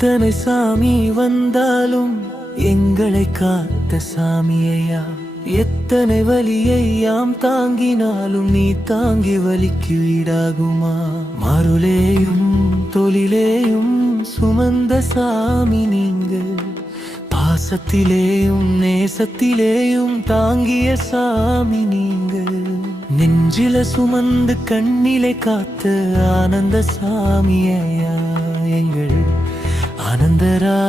எத்தனை சாமி வந்தாலும் எங்களை காத்த சாமியையா, எத்தனை வலியை யாம் தாங்கினாலும் நீ தாங்கி வலிக்கு ஈடாகுமா? மருளேயும் தொழிலேயும் சுமந்த சாமி நீங்கள், பாசத்திலேயும் நேசத்திலேயும் தாங்கிய சாமி நீங்கள், நெஞ்சில சுமந்து கண்ணிலை காத்த ஆனந்த சாமியையா, எங்கள் ஆனந்தராயரையா.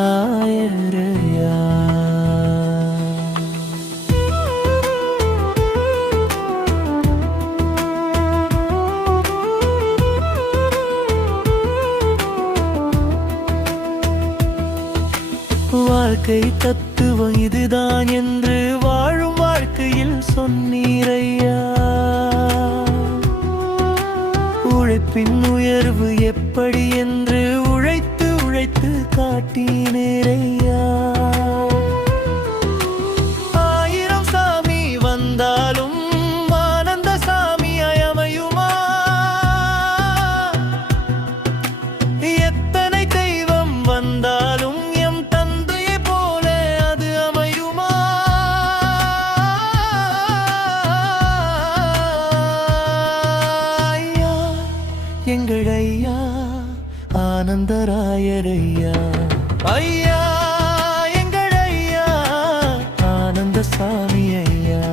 வாழ்க்கை தத்துவம் இதுதான் என்று வாழும் வாழ்க்கையில் சொன்னீரையா, உழைப்பின் உயர்வு எப்படி என்று உழைத்து உழைத்து காட்டினீரையா. ஆயிரம் சாமி வந்தாலும் ஆனந்த சாமி அமையுமா? எத்தனை தெய்வம் வந்தாலும் எங்கள் ஐயா ஆனந்தராயரையா, ஐயா எங்கள் ஐயா ஆனந்த சாமி ஐயா.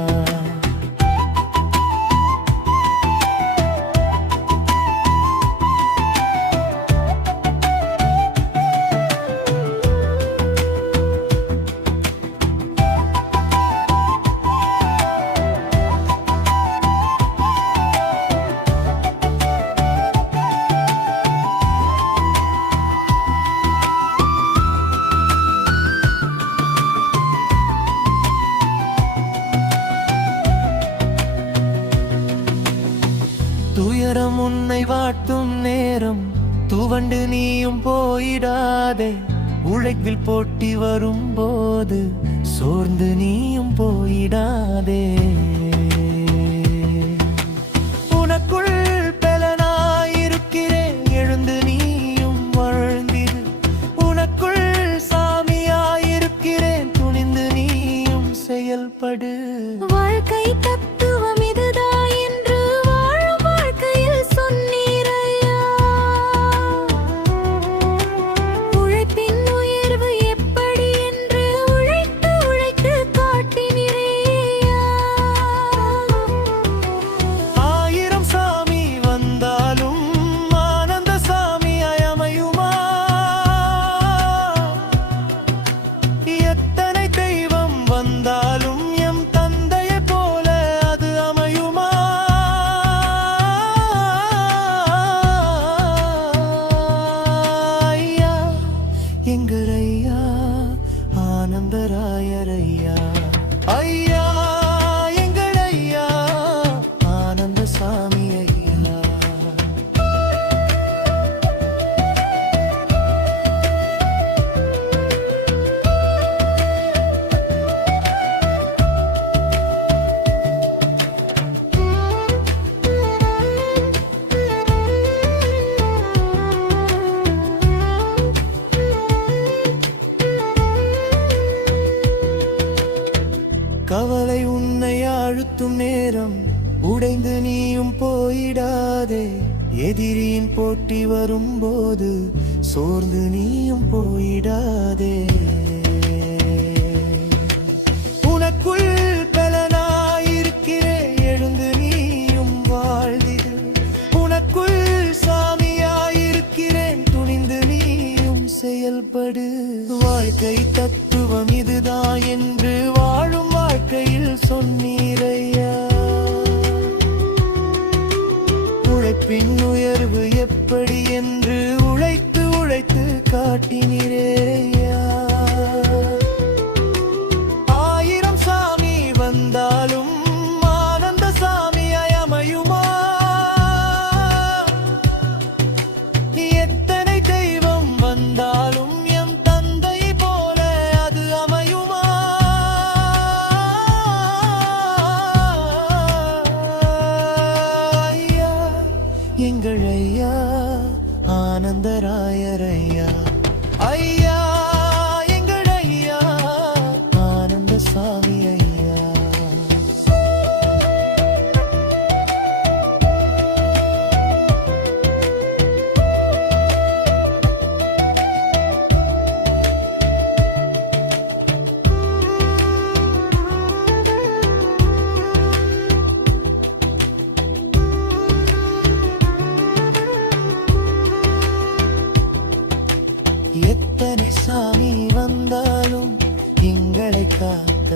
துயரம் உன்னை வாட்டும் நேரம் துவண்டு நீயும் போயிடாதே, உழைப்பில் போட்டி வரும்போது சோர்ந்து நீயும் போயிடாதே. உனக்குள் பலனாயிருக்கிறேன் எழுந்து நீயும் வாழ்ந்திரு, உனக்குள் சாமியாயிருக்கிறேன் துணிந்து நீயும் செயல்படு. வாழ்க்கை தத்துவம் இதுதான் என்று வாழும் வாழ்க்கையில் சொன்னீரையா, உழைப்பின் உயர்வு எப்படி என்று உழைத்து உழைத்து காட்டினீரையா. ஆயிரம் சாமி வந்தாலும் ஆனந்த சாமி அமையுமா? எத்தனை தெய்வம் வந்தாலும் எம் தந்தையை போல அது அமையுமா? ஐயா எங்கள் ஐயா ஆனந்தராயரையா, ஐயா எங்கள் ஐயா ஆனந்த சாமி ஐயா. கவலை உன்னை அழுத்தும் நேரம் உடைந்து நீயும் போயிடாதே, எதிரியின் போட்டி வரும்போது சோர்ந்து நீயும் போயிடாதே. உனக்குள் பலனாயிருக்கிறேன் எழுந்து நீயும் வாழ்ந்திடு, உனக்குள் சாமியாயிருக்கிறேன் துணிந்து நீயும் செயல்படு. வாழ்க்கை தத்துவம் இதுதான் என்று வாழும் வாழ்க்கையில் சொன்னீரையா, உழைப்பின் உயர்வு எப்படி என்று உழைத்து உழைத்து காட்டினீரையா. ஆயிரம் சாமி வந்தாலும் ஆனந்த சாமி அமையுமா? எத்தனை தெய்வம் வந்தாலும் எம் தந்தை போல அது அமையுமா? ஐயா எங்கள் ஐயா ஆனந்தராயரையா, ஐயா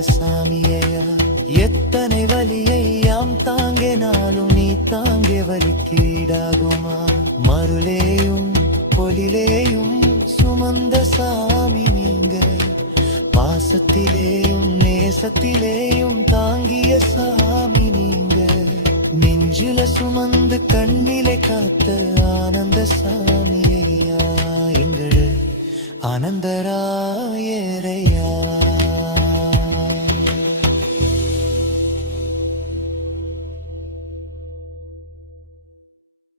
சாமியையா எத்தனை வலியை யாம் தாங்கினாலும் நீ தாங்கிய வலிக்கு ஈடாகுமா மருளேயும் பொலிலேயும் சுமந்த சாமி நீங்க பாசத்திலேயும் நேசத்திலேயும் தாங்கிய சாமி நீங்க நெஞ்சில சுமந்து கண்ணிலே காத்த ஆனந்த சாமியையா எங்கள் ஆனந்தராயரையா